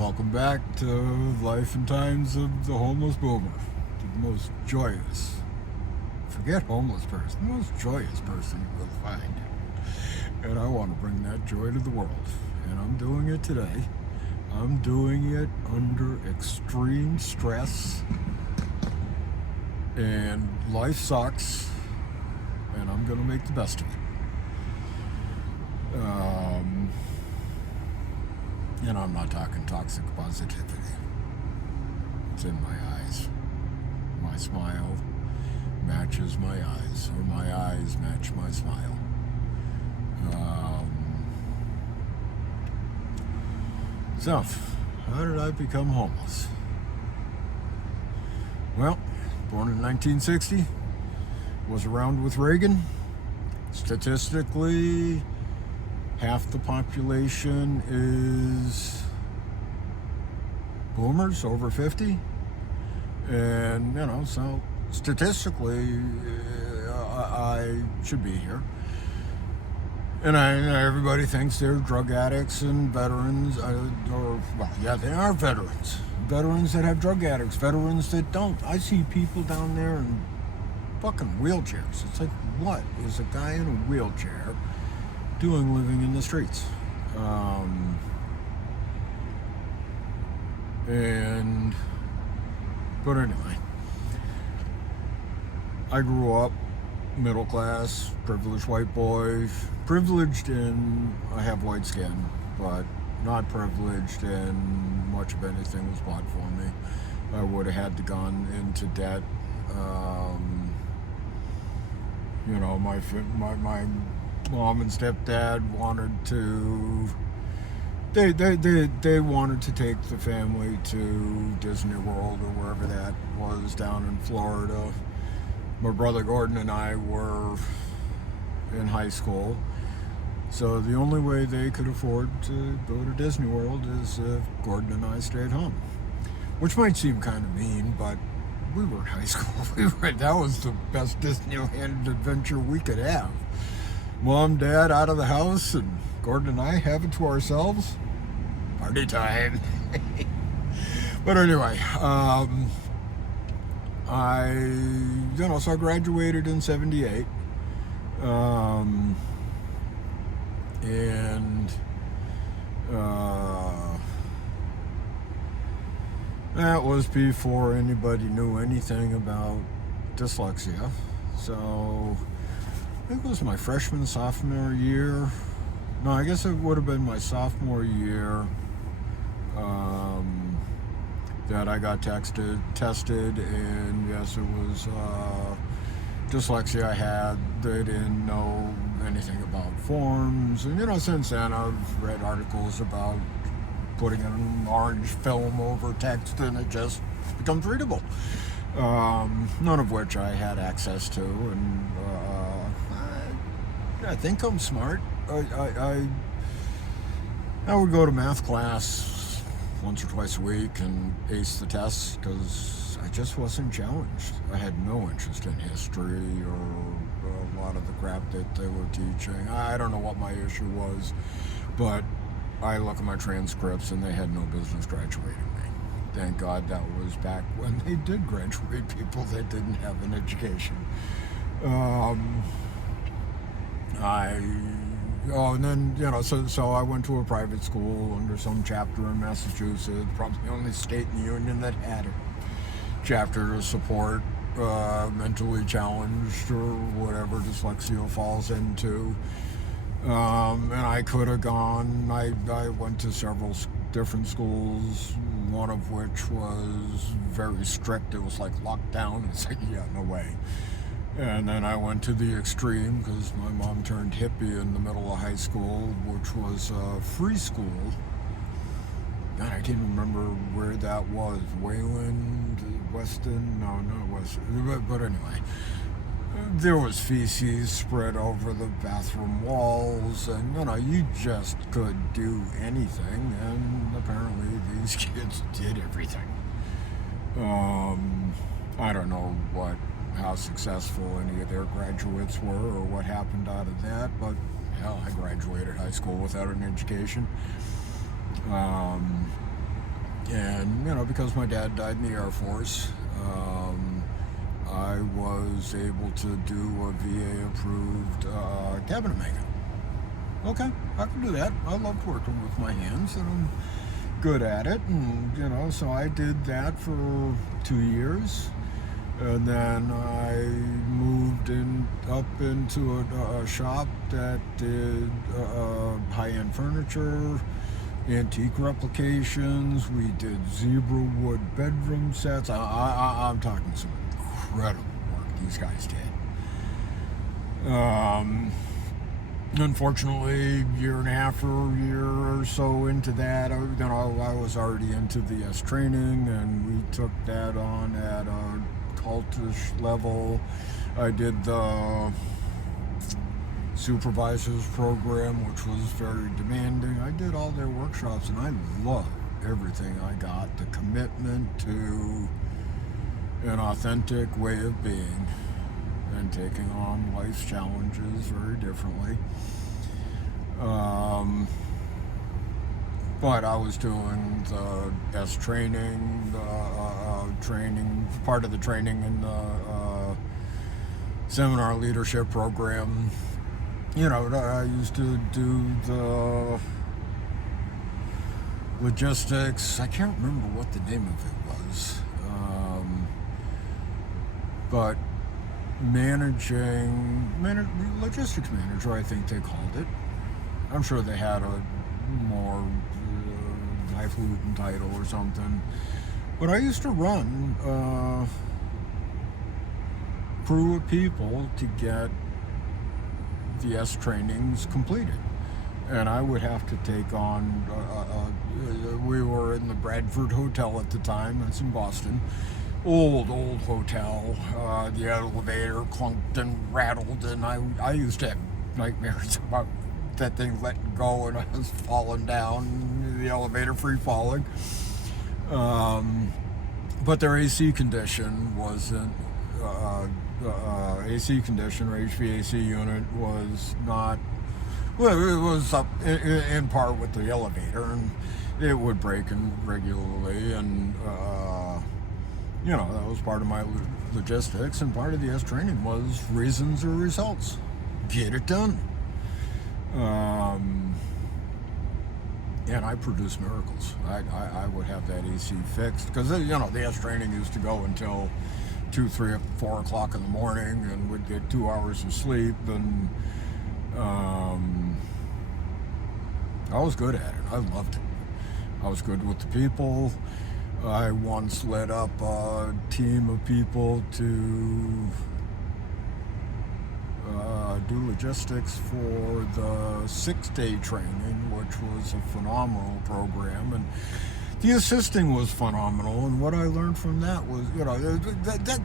Welcome back to Life and Times of the Homeless Boomer, the most joyous, forget homeless person, the most joyous person you will find. And I want to bring that joy to the world. And I'm doing it today. I'm doing it under extreme stress. And life sucks. And I'm going to make the best of it. And I'm not talking toxic positivity. It's in my eyes. My smile matches my eyes, or my eyes match my smile. So, how did I become homeless? Well, born in 1960, was around with Reagan. Statistically, half the population is boomers over 50. And, so statistically, I should be here. And everybody thinks they're drug addicts and veterans, they are veterans. Veterans that have drug addicts, veterans that don't. I see people down there in fucking wheelchairs. It's like, what is a guy in a wheelchair doing living in the streets? But anyway, I grew up middle class, privileged white boy, privileged in I have white skin, but not privileged in much of anything was bought for me. I would have had to gone into debt. My mom and stepdad wanted to. They wanted to take the family to Disney World or wherever that was down in Florida. My brother Gordon and I were in high school, so the only way they could afford to go to Disney World is if Gordon and I stayed home, which might seem kind of mean, but we were in high school. That was the best Disneyland adventure we could have. Mom, Dad out of the house, and Gordon and I have it to ourselves. Party time. But anyway, so I graduated in 78. That was before anybody knew anything about dyslexia. So I think it was my freshman, sophomore year. No, I guess it would have been my sophomore year that I got tested, and yes, it was dyslexia I had. They didn't know anything about forms, and since then I've read articles about putting an orange film over text and it just becomes readable. None of which I had access to, and I think I'm smart. I would go to math class once or twice a week and ace the tests because I just wasn't challenged. I had no interest in history or a lot of the crap that they were teaching. I don't know what my issue was, but I look at my transcripts and they had no business graduating me. Thank God that was back when they did graduate people that didn't have an education. So I went to a private school under some chapter in Massachusetts, probably the only state in the union that had a chapter to support mentally challenged or whatever dyslexia falls into. And I could have gone. I went to several different schools, one of which was very strict. It was like locked down. It's like, yeah, no way. And then I went to the extreme because my mom turned hippie in the middle of high school, which was a free school. God, I can't remember where that was. Wayland, Weston? No, not Weston. But anyway, there was feces spread over the bathroom walls, and you just could do anything, and apparently these kids did everything. I don't know how successful any of their graduates were or what happened out of that, but hell, I graduated high school without an education. And, because my dad died in the Air Force, I was able to do a VA-approved cabinet making. Okay, I can do that. I loved working with my hands, and I'm good at it. And, so I did that for 2 years. And then I moved up into a shop that did high-end furniture, antique replications. We did zebra wood bedroom sets. I'm talking some incredible work these guys did. Unfortunately, year and a half or year or so into that, I was already into the S training, and we took that on at a cultish level. I did the supervisors program, which was very demanding. I did all their workshops, and I loved everything I got. The commitment to an authentic way of being and taking on life's challenges very differently. But I was doing the S training, part of the training in the seminar leadership program. I used to do the logistics. I can't remember what the name of it was. But logistics manager, I think they called it. I'm sure they had a more highfalutin title or something. But I used to run a crew of people to get the S trainings completed. And I would have to take on, we were in the Bradford Hotel at the time, that's in Boston. Old hotel. The elevator clunked and rattled, and I used to have nightmares about that thing letting go and I was falling down, the elevator free falling. But their AC condition wasn't, AC condition or HVAC unit was not, well, it was up in par with the elevator, and it would break regularly, and that was part of my logistics, and part of the S training was reasons or results. Get it done. And I produced miracles. I would have that AC fixed, because the S training used to go until 2, 3, 4 o'clock in the morning, and would get 2 hours of sleep, and I was good at it. I loved it. I was good with the people. I once led up a team of people to do logistics for the 6-day training, which was a phenomenal program, and the assisting was phenomenal. And what I learned from that was,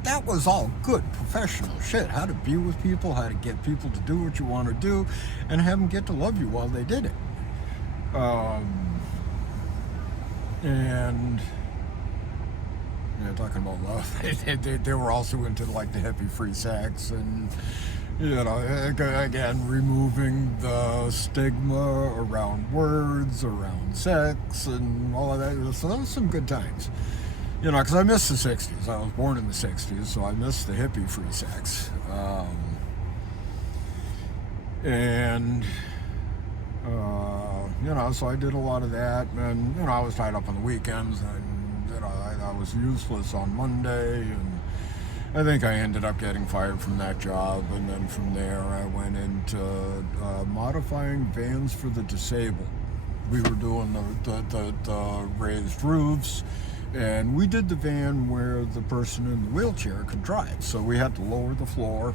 that was all good professional shit. How to be with people, how to get people to do what you want to do, and have them get to love you while they did it. And talking about love, they were also into like the hippie free sex, and again, removing the stigma around words, around sex, and all of that. So that was some good times, because I missed the 60s. I was born in the 60s, so I missed the hippie free sex. So I did a lot of that, and I was tied up on the weekends, and I was useless on Monday, and I think I ended up getting fired from that job. And then from there I went into modifying vans for the disabled. We were doing the raised roofs, and we did the van where the person in the wheelchair could drive. So we had to lower the floor,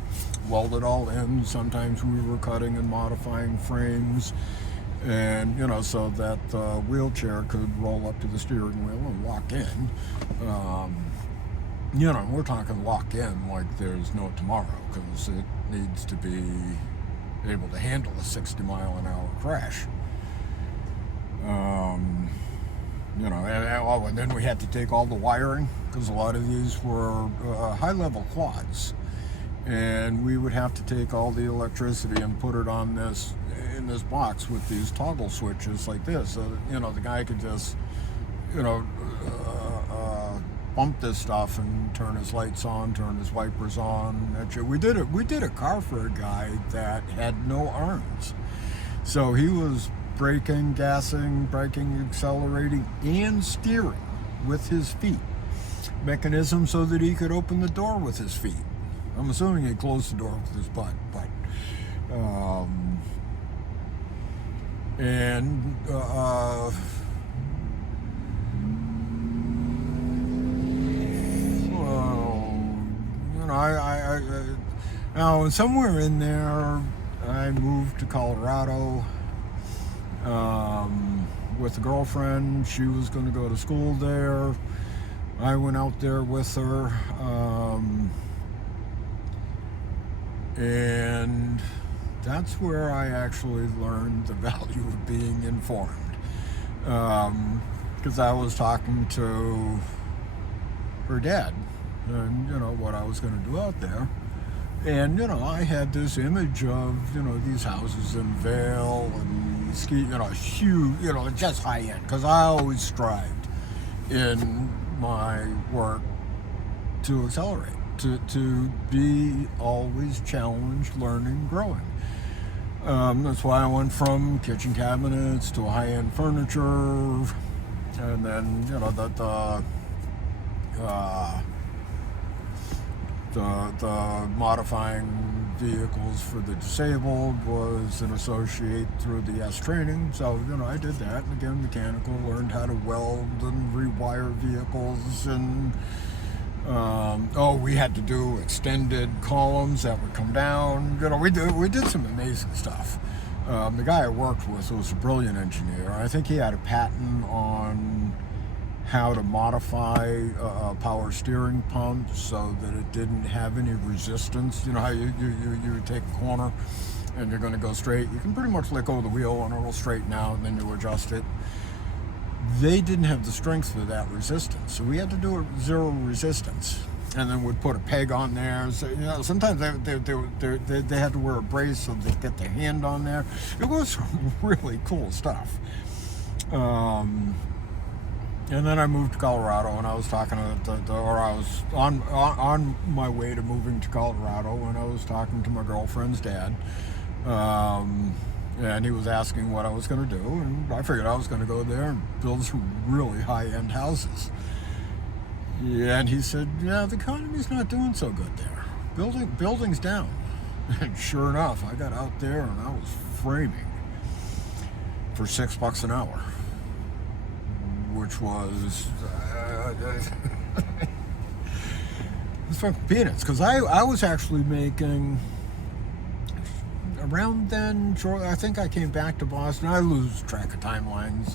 weld it all in. Sometimes we were cutting and modifying frames, and so that the wheelchair could roll up to the steering wheel and lock in. We're talking lock in like there's no tomorrow, because it needs to be able to handle a 60-mile-an-hour crash. And then we had to take all the wiring, because a lot of these were high-level quads, and we would have to take all the electricity and put it on in this box with these toggle switches like this, so that the guy could just you know, pump this stuff and turn his lights on, turn his wipers on. We did it. We did a car for a guy that had no arms, so he was braking, gassing, braking, accelerating, and steering with his feet. Mechanism so that he could open the door with his feet. I'm assuming he closed the door with his butt, but and I now somewhere in there, I moved to Colorado with a girlfriend. She was going to go to school there. I went out there with her, and that's where I actually learned the value of being informed. Because I was talking to her dad, and what I was going to do out there, and I had this image of these houses in Vail and ski, huge, just high end. Because I always strived in my work to accelerate, to be always challenged, learning, growing. That's why I went from kitchen cabinets to high-end furniture, and then the modifying vehicles for the disabled was an associate through the S training. So I did that, and again mechanical, learned how to weld and rewire vehicles, and we had to do extended columns that would come down. We did some amazing stuff. The guy I worked with was a brilliant engineer. I think he had a patent on how to modify a power steering pump so that it didn't have any resistance. You know how you take a corner and you're going to go straight. You can pretty much let go of the wheel and it will straighten out, and then you adjust it. They didn't have the strength for that resistance, so we had to do it zero resistance, and then we'd put a peg on there. So sometimes they had to wear a brace so they get their hand on there. It was some really cool stuff. And then I moved to Colorado, and I was talking to I was on my way to moving to Colorado, and I was talking to my girlfriend's dad. And he was asking what I was going to do, and I figured I was going to go there and build some really high-end houses. Yeah, and he said, "Yeah, the economy's not doing so good there. Building's down." And sure enough, I got out there and I was framing for $6 an hour, which was it's fucking peanuts. Because I was actually making. Around then, I think I came back to Boston. I lose track of timelines.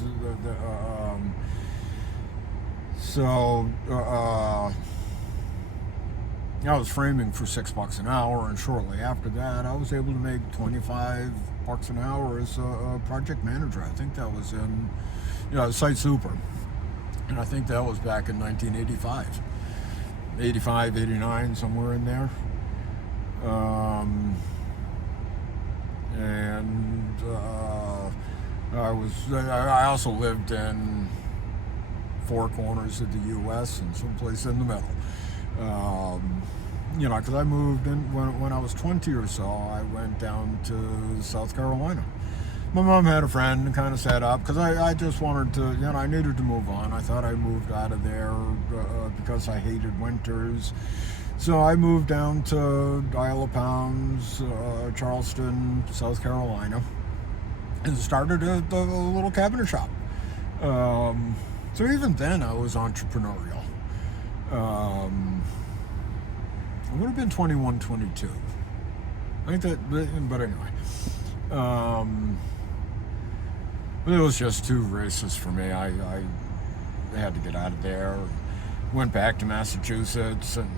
I was framing for $6 an hour, and shortly after that, I was able to make $25 an hour as a project manager. I think that was in, site super, and I think that was back in 1985, 85, 89, somewhere in there. And I also lived in four corners of the U.S. and someplace in the middle. Because I moved in when I was 20 or so. I went down to South Carolina. My mom had a friend and kind of set up because I just wanted to, I needed to move on. I thought I moved out of there because I hated winters. So I moved down to Isle of Palms, Charleston, South Carolina, and started a little cabinet shop. So even then I was entrepreneurial. I would have been 21, 22. I think that, but anyway. It was just too racist for me. I had to get out of there. Went back to Massachusetts, and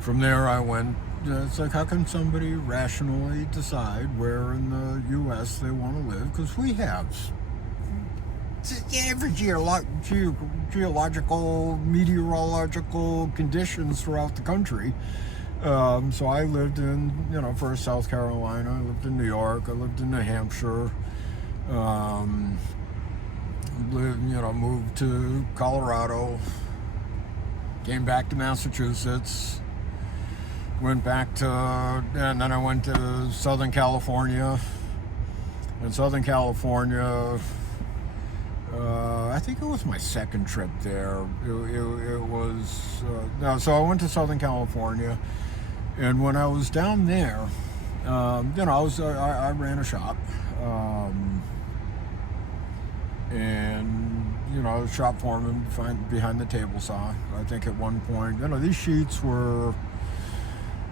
from there I went. It's like, how can somebody rationally decide where in the U.S. they want to live? Because we have every geological, meteorological conditions throughout the country. So I lived in, first South Carolina. I lived in New York. I lived in New Hampshire. Moved to Colorado. Came back to Massachusetts. And then I went to Southern California. In Southern California, I think it was my second trip there. It was, no, so I went to Southern California, and when I was down there, I ran a shop, and I was shop foreman behind the table saw. I think at one point, these sheets were,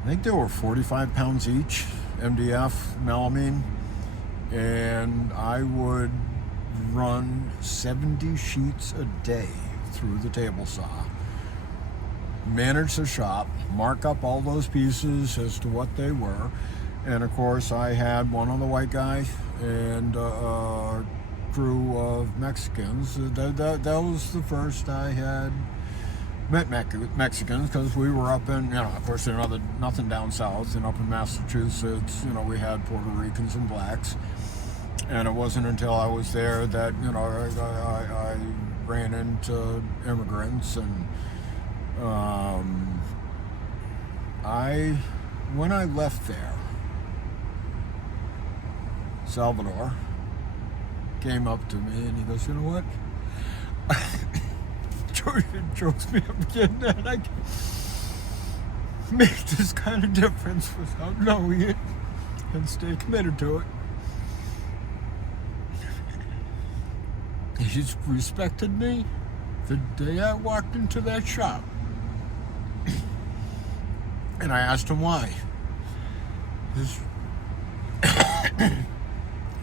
I think they were 45 pounds each, MDF, melamine, and I would run 70 sheets a day through the table saw, manage the shop, mark up all those pieces as to what they were, and of course I had one other white guy and a crew of Mexicans. That was the first I had met Mexicans, because we were up in, of course, there's nothing down south, and up in Massachusetts, we had Puerto Ricans and blacks. And it wasn't until I was there that, I ran into immigrants. And when I left there, Salvador came up to me and he goes, "You know what? It chokes me up again that I can make this kind of difference without knowing it and stay committed to it." He's respected me the day I walked into that shop. And I asked him why.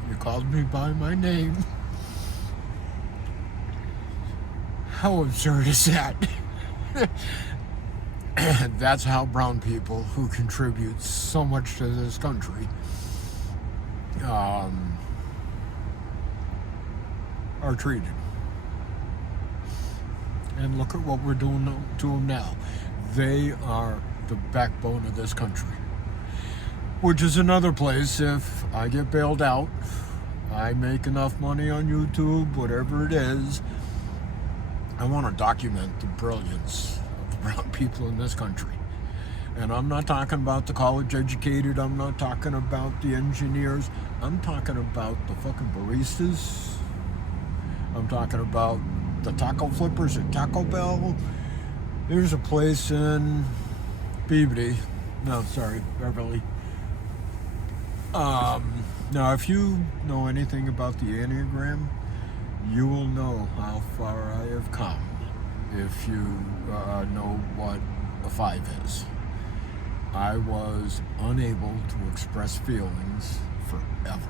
He called me by my name. How absurd is that? That's how brown people who contribute so much to this country are treated. And look at what we're doing to them now. They are the backbone of this country. Which is another place, if I get bailed out, I make enough money on YouTube, whatever it is, I want to document the brilliance of the brown people in this country. And I'm not talking about the college educated, I'm not talking about the engineers, I'm talking about the fucking baristas, I'm talking about the taco flippers at Taco Bell. There's a place in Beverly. Now, if you know anything about the Enneagram, you will know how far I have come if you know what a 5 is. I was unable to express feelings forever.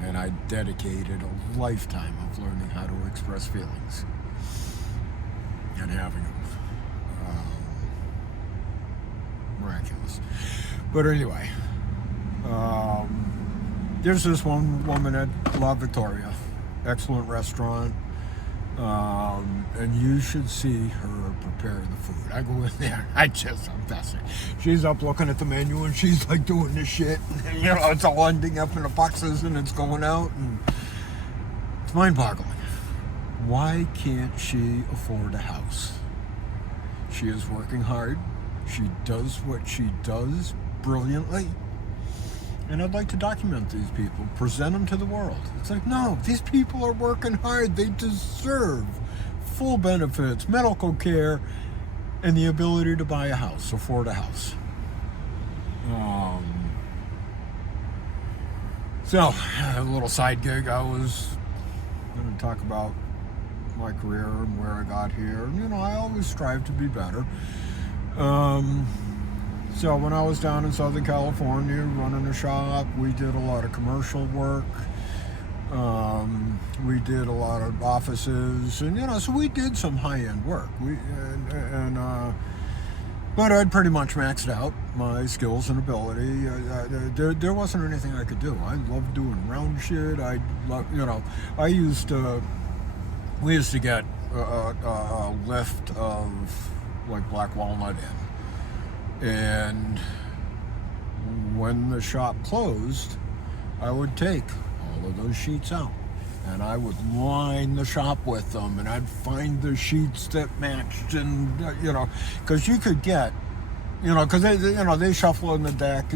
And I dedicated a lifetime of learning how to express feelings and having them. Miraculous. But anyway, there's this one woman at La Victoria, excellent restaurant, and you should see her prepare the food. I go in there, I'm fascinated. She's up looking at the menu and she's like doing this shit, and, it's all ending up in the boxes and it's going out, and it's mind-boggling. Why can't she afford a house? She is working hard. She does what she does brilliantly. And I'd like to document these people, present them to the world. It's like, no, these people are working hard. They deserve full benefits, medical care, and the ability to buy a house, afford a house. So, a little side gig, I was going to talk about my career and where I got here. I always strive to be better. So when I was down in Southern California running a shop, we did a lot of commercial work. We did a lot of offices, and so we did some high-end work. But I'd pretty much maxed out my skills and ability. There wasn't anything I could do. I loved doing round shit. We used to get a lift of like black walnut in. And when the shop closed, I would take all of those sheets out and I would line the shop with them, and I'd find the sheets that matched, and because you could get, because they shuffle in the deck.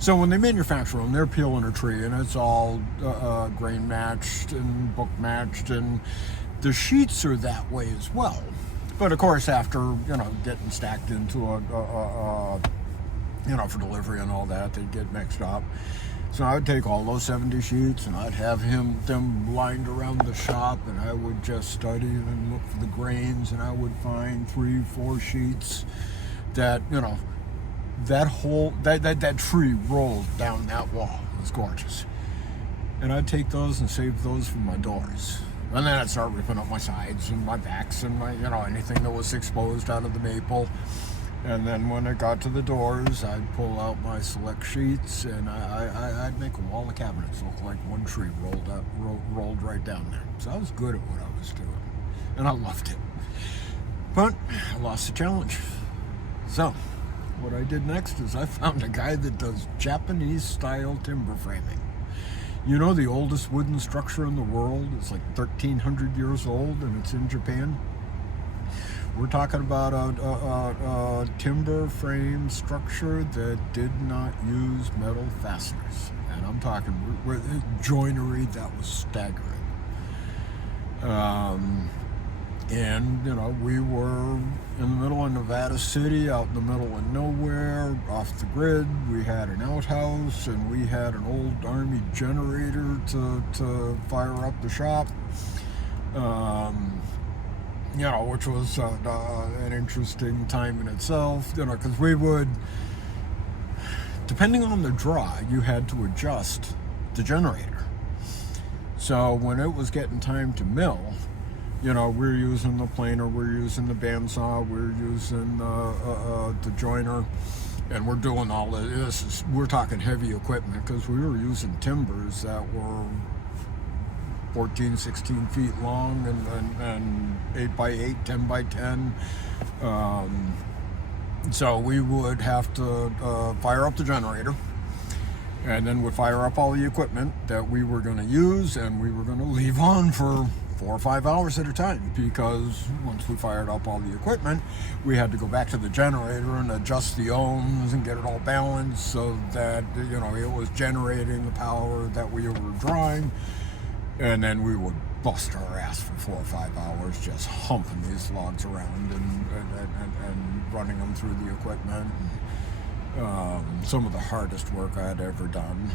So when they manufacture them, they're peeling a tree, and it's all grain matched and book matched, and the sheets are that way as well. But of course, after getting stacked into for delivery and all that, they'd get mixed up. So I would take all those 70 sheets and I'd have them lined around the shop, and I would just study and look for the grains, and I would find 3-4 sheets that that tree rolled down that wall. It was gorgeous. And I'd take those and save those for my doors. And then I'd start ripping up my sides and my backs and my anything that was exposed out of the maple. And then when it got to the doors, I'd pull out my select sheets, and I'd make a wall of cabinets look like one tree rolled right down there. So I was good at what I was doing, and I loved it. But I lost the challenge. So what I did next is I found a guy that does Japanese-style timber framing. The oldest wooden structure in the world is like 1,300 years old, and it's in Japan. We're talking about a timber frame structure that did not use metal fasteners. And I'm talking joinery that was staggering. And we were in the middle of Nevada City, out in the middle of nowhere, off the grid. We had an outhouse, and we had an old army generator to fire up the shop. Which was an interesting time in itself, because we would, depending on the draw, you had to adjust the generator. So when it was getting time to mill, we're using the planer, we're using the bandsaw, we're using the joiner, and we're doing all of this. We're talking heavy equipment, because we were using timbers that were 14, 16 feet long and 8 by 8, 10 by 10. So we would have to fire up the generator, and then would fire up all the equipment that we were going to use, and we were going to leave on for 4 or 5 hours at a time, because once we fired up all the equipment, we had to go back to the generator and adjust the ohms and get it all balanced so that it was generating the power that we were drawing. And then we would bust our ass for 4 or 5 hours just humping these logs around and running them through the equipment. Some of the hardest work I had ever done.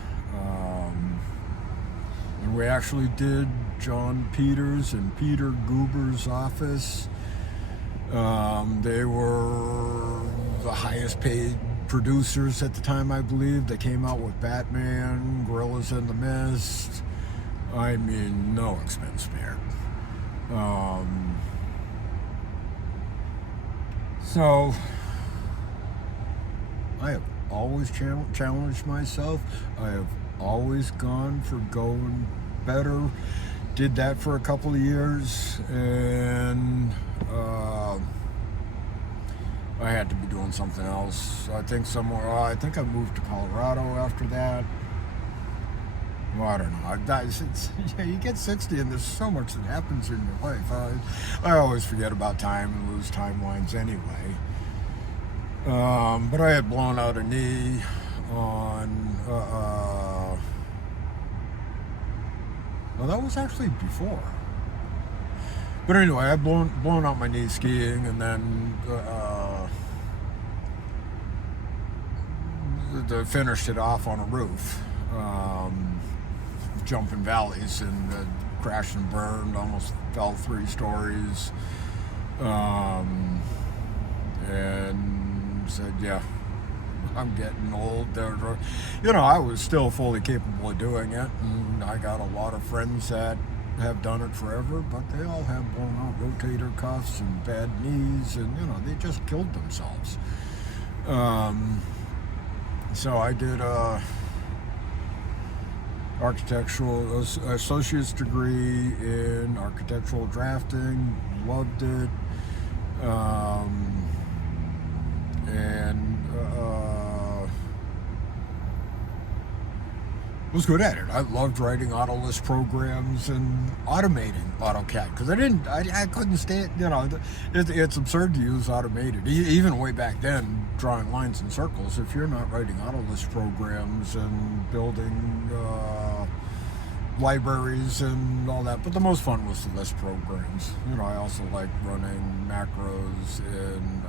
And we actually did John Peters and Peter Goober's office. They were the highest paid producers at the time, I believe. They came out with Batman, Gorillas in the Mist. I mean, no expense spared. So I have always challenged myself. I have always gone for going better. Did that for a couple of years, and I had to be doing something else. I think I moved to Colorado after that. Well, I don't know. You get 60 and there's so much that happens in your life. I always forget about time and lose timelines anyway. But I had blown out a knee on... well, that was actually before. But anyway, I blown out my knee skiing, and then finished it off on a roof. Jumping valleys, and crashed and burned, almost fell 3 stories, and said, yeah, I'm getting old. I was still fully capable of doing it, and I got a lot of friends that have done it forever, but they all have blown out rotator cuffs and bad knees, and they just killed themselves. So I did architectural associate's degree in architectural drafting. Loved it. was good at it. I loved writing Autolist programs and automating AutoCAD because I couldn't stay. It's absurd to use automated. Even way back then, drawing lines and circles. If you're not writing Autolist programs and building libraries and all that, but the most fun was the list programs. I also like running macros in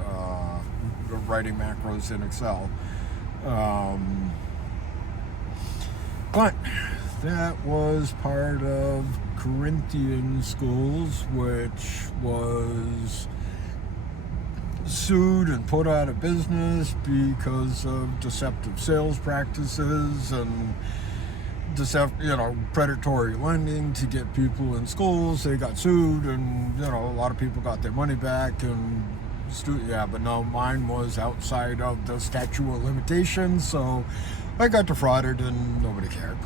writing macros in Excel. But that was part of Corinthian schools, which was sued and put out of business because of deceptive sales practices and predatory lending to get people in schools. They got sued, and a lot of people got their money back. And but no, mine was outside of the statute of limitations, so I got defrauded and nobody cared.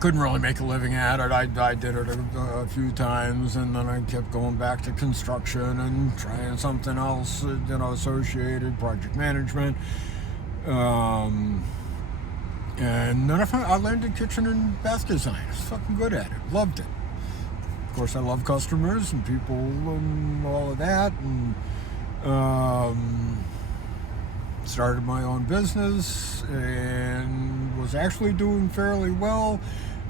Couldn't really make a living at it. I did it a few times, and then I kept going back to construction and trying something else, associated project management. And then I landed kitchen and bath design. I was fucking good at it. Loved it. Of course, I love customers and people and all of that. And started my own business and was actually doing fairly well.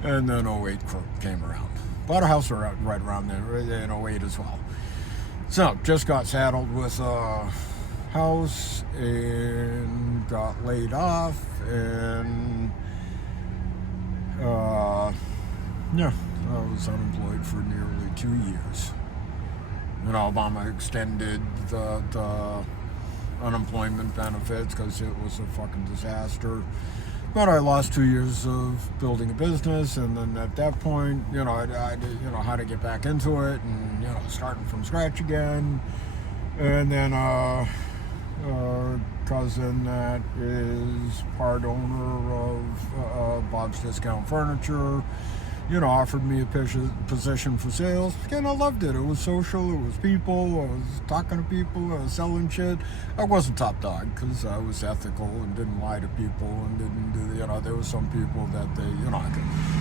And then 08 came around. Bought a house right around there in 08 as well. So just got saddled with a house and got laid off, and I was unemployed for nearly 2 years. And Obama extended the unemployment benefits because it was a fucking disaster. But I lost 2 years of building a business, and then at that point, I how to get back into it, and starting from scratch again. And then a cousin that is part owner of Bob's Discount Furniture, offered me a position for sales. Again, I loved it. It was social, it was people, I was talking to people, I was selling shit. I wasn't top dog because I was ethical and didn't lie to people and didn't do, there was some people that I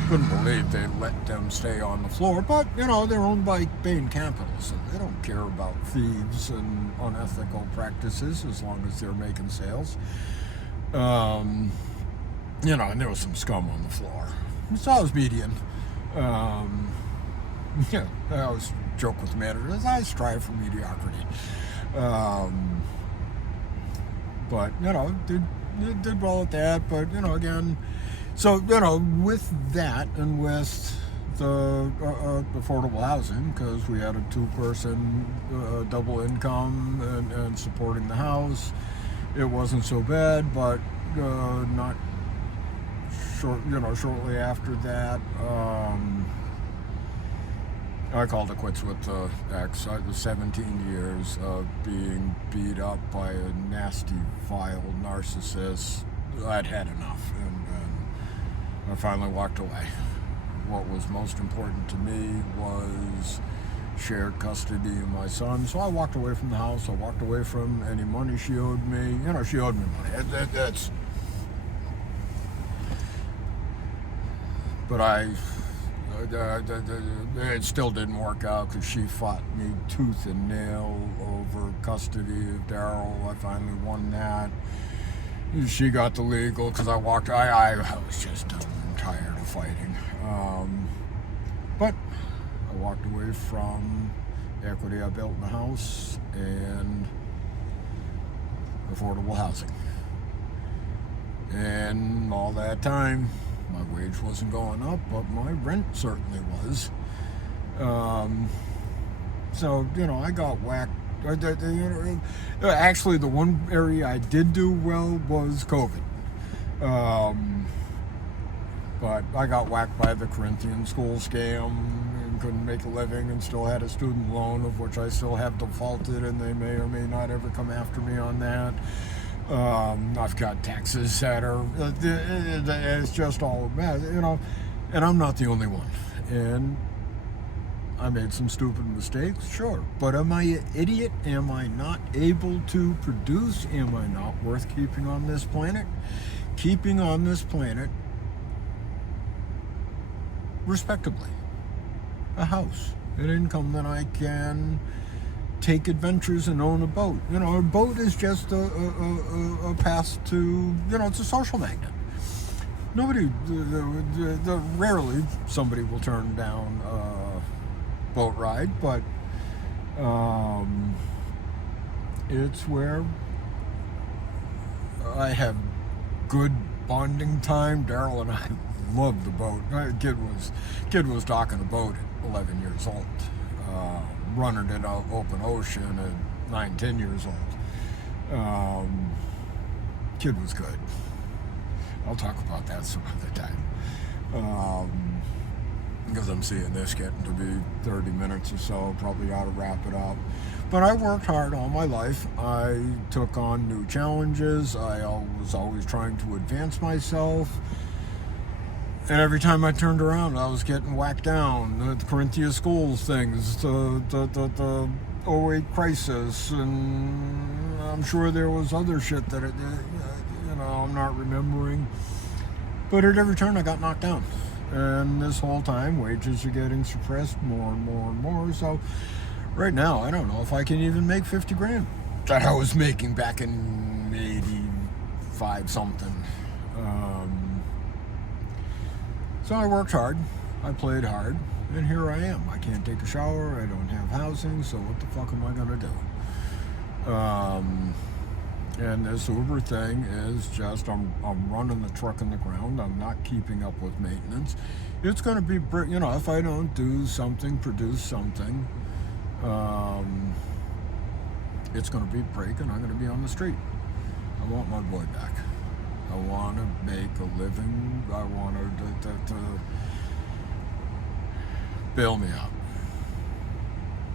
couldn't believe they let them stay on the floor. But, they're owned by Bain Capital, so they don't care about thieves and unethical practices as long as they're making sales. And there was some scum on the floor. So I was median. I always joke with the managers, I strive for mediocrity. But, did well at that. But, again, so, with that and with the affordable housing, because we had a 2-person double income and supporting the house, it wasn't so bad, but not shortly after that, I called it quits with the ex. I was 17 years of being beat up by a nasty, vile narcissist. I'd had enough, and I finally walked away. What was most important to me was shared custody of my son, so I walked away from the house. I walked away from any money she owed me. She owed me money. That's But it still didn't work out because she fought me tooth and nail over custody of Daryl. I finally won that. She got the legal because I was just tired of fighting. But I walked away from equity I built in the house and affordable housing. And all that time, my wage wasn't going up, but my rent certainly was. So, I got whacked. Actually, the one area I did do well was COVID. But I got whacked by the Corinthian school scam and couldn't make a living and still had a student loan of which I still have defaulted, and they may or may not ever come after me on that. I've got taxes that are, it's just all bad, and I'm not the only one. And I made some stupid mistakes, sure. But am I an idiot? Am I not able to produce? Am I not worth keeping on this planet? Keeping on this planet respectably. A house, an income that I can take adventures and own a boat. You know, a boat is just a path to, you know, it's a social magnet. Nobody, rarely somebody will turn down a boat ride, but it's where I have good bonding time. Daryl and I love the boat. Kid was docking a boat at 11 years old, running in an open ocean at 9, 10 years old. Kid was good. I'll talk about that some other time. Because I'm seeing this getting to be 30 minutes or so, probably ought to wrap it up. But I worked hard all my life. I took on new challenges. I was always trying to advance myself. And every time I turned around, I was getting whacked down. The Corinthian schools things, the 08 crisis, and I'm sure there was other shit that, I'm not remembering. But at every turn, I got knocked down. And this whole time, wages are getting suppressed more and more and more. So right now, I don't know if I can even make 50 grand that I was making back in 85 something. So I worked hard, I played hard, and here I am. I can't take a shower, I don't have housing, so what the fuck am I gonna do? And this Uber thing is just, I'm running the truck in the ground, I'm not keeping up with maintenance. It's gonna be, if I don't do something, produce something, it's gonna be break and I'm gonna be on the street. I want my boy back. I want to make a living. I want her to bail me out.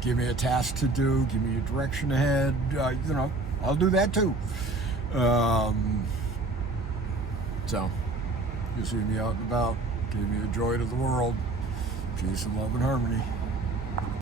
Give me a task to do. Give me a direction ahead. I'll do that too. So, you see me out and about. Give me a joy to the world. Peace and love and harmony.